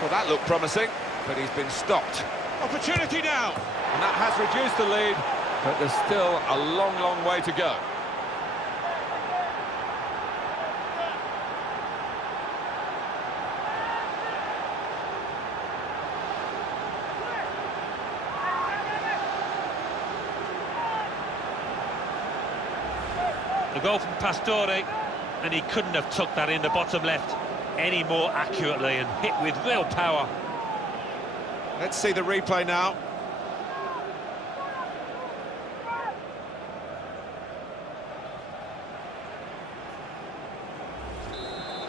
Well, that looked promising, but he's been stopped. Opportunity now! And that has reduced the lead, but there's still a long, long way to go. The goal from Pastore, and he couldn't have tucked that in the bottom left any more accurately and hit with real power. Let's see the replay now.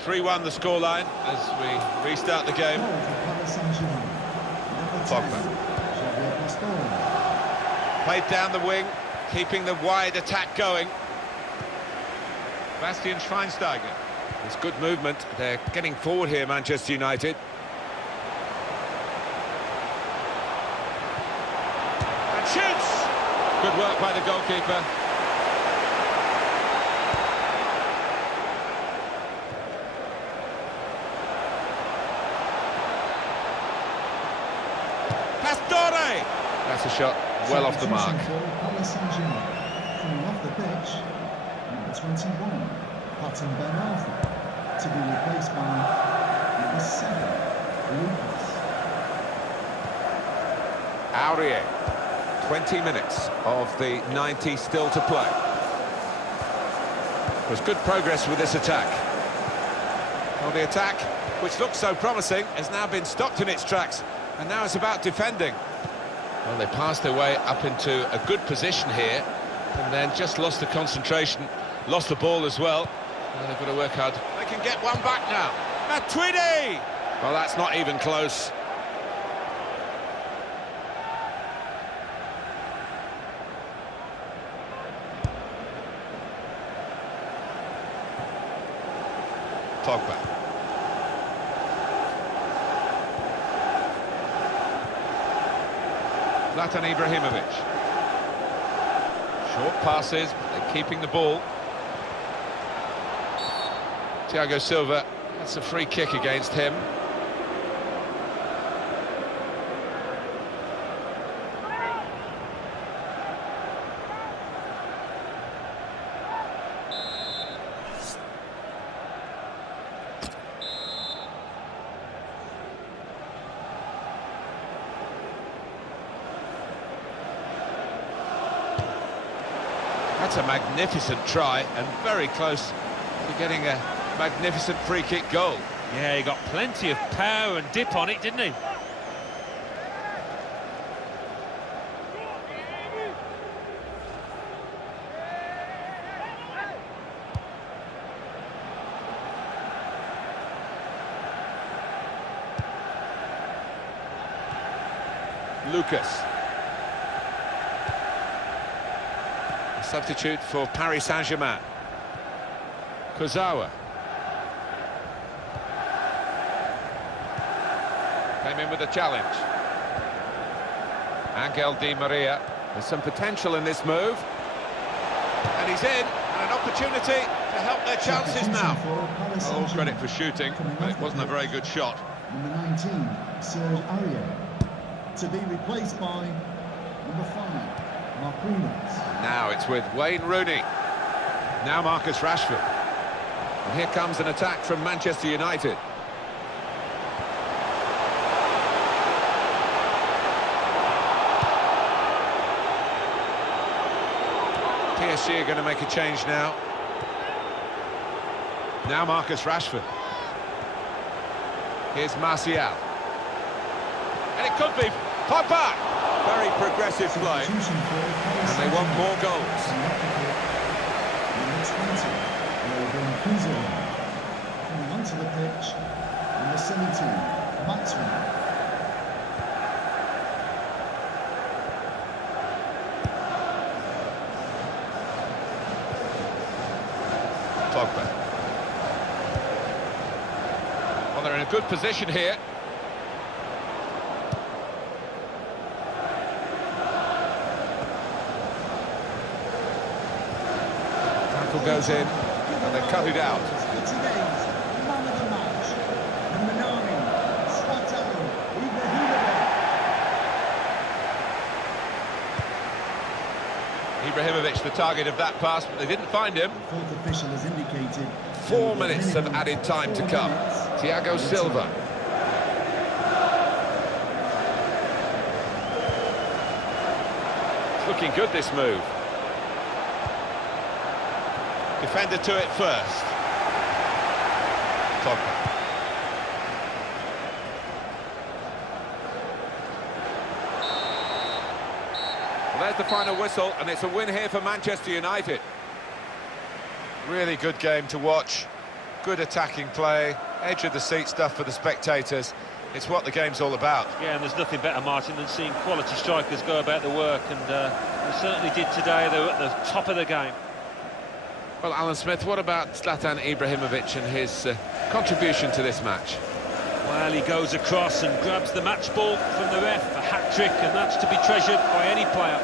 (3-1) the scoreline as we restart the game. Pogba. Played down the wing, keeping the wide attack going. Bastian Schweinsteiger. It's good movement. They're getting forward here, Manchester United. And shoots! Good work by the goalkeeper. Pastore! That's a shot well off the mark. Coming off the pitch, number 21, Patton Ben Arthur, to be replaced by number 7, Lucas. Aurier. 20 minutes of the 90 still to play. There's good progress with this attack. Well, the attack, which looked so promising, has now been stopped in its tracks, and now it's about defending. Well, they passed their way up into a good position here, and then just lost the concentration, lost the ball as well. Well, they've got to work hard. They can get one back now. Matuidi! Well, that's not even close. Pogba. Zlatan Ibrahimovic. Short passes, but they're keeping the ball. Thiago Silva, that's a free kick against him. That's a magnificent try and very close to getting a magnificent free kick goal. Yeah, he got plenty of power and dip on it, didn't he? Lucas. Substitute for Paris Saint-Germain. Kurzawa. Came in with a challenge. Angel Di Maria. There's some potential in this move. And he's in. And an opportunity to help their chances now. All credit for shooting, but it wasn't a very good shot. Number 19, Serge Aurier, to be replaced by number 5. Now it's with Wayne Rooney. Now Marcus Rashford. And here comes an attack from Manchester United. PSG are going to make a change now. Now Marcus Rashford. Here's Martial. And it could be Pogba. Very progressive play, and they want more goals. Number 20, coming onto the pitch, number 17, Maxwell. Pogba. Well, they're in a good position here. Goes in, and they cut it out. Ibrahimovic the target of that pass, but they didn't find him. The fourth official has indicated 4 minutes of added time to come. Thiago Silva. It's looking good, this move. Defender to it first. Complet. Well, there's the final whistle, and it's a win here for Manchester United. Really good game to watch. Good attacking play, edge of the seat stuff for the spectators. It's what the game's all about. Yeah, and there's nothing better, Martin, than seeing quality strikers go about the work, and they certainly did today. They were at the top of the game. Well, Alan Smith, what about Zlatan Ibrahimovic and his contribution to this match? Well, he goes across and grabs the match ball from the ref, a hat-trick, and that's to be treasured by any player.